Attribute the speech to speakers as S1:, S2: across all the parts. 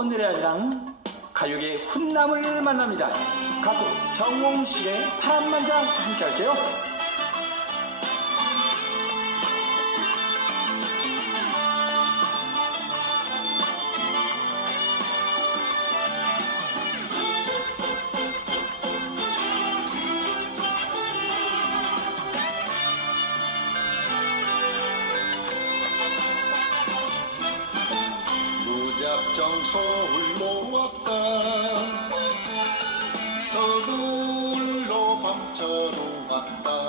S1: 오늘의 아리랑 가요계 훈남을 만납니다. 가수 정홍실의 파란만장 함께 할게요.
S2: 서울로 왔다. 서둘러 밤차로 왔다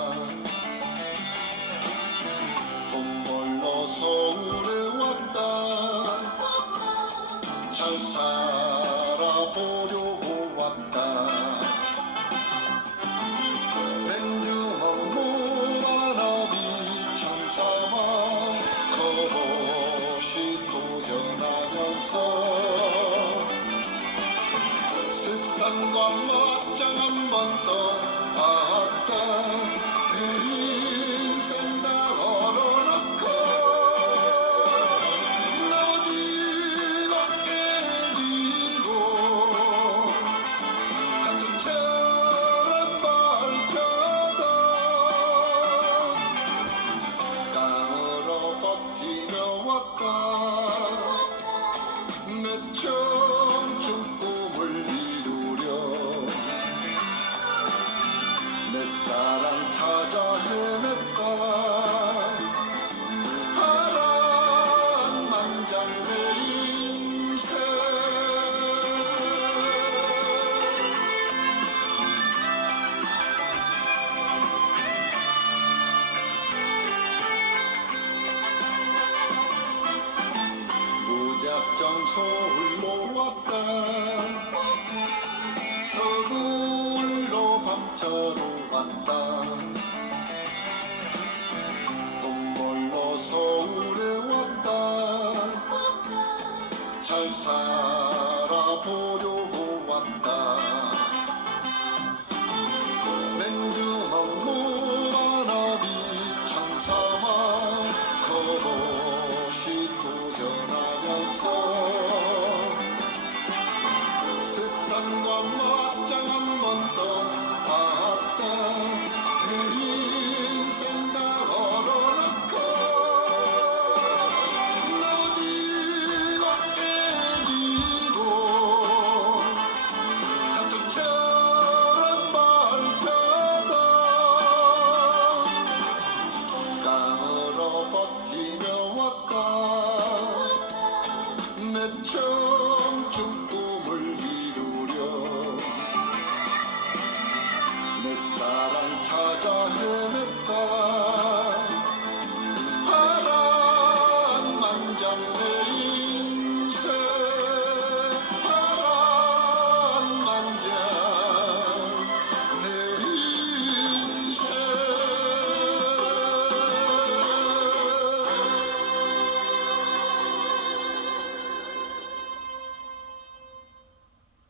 S2: one more. 서울로 왔다. 서울로 밤차로 왔다. 돈 벌러 서울에 왔다. 잘 살아보려 샘청중 꿈을 이루려 내 사랑 찾아 헤맸다. 바람만 잡네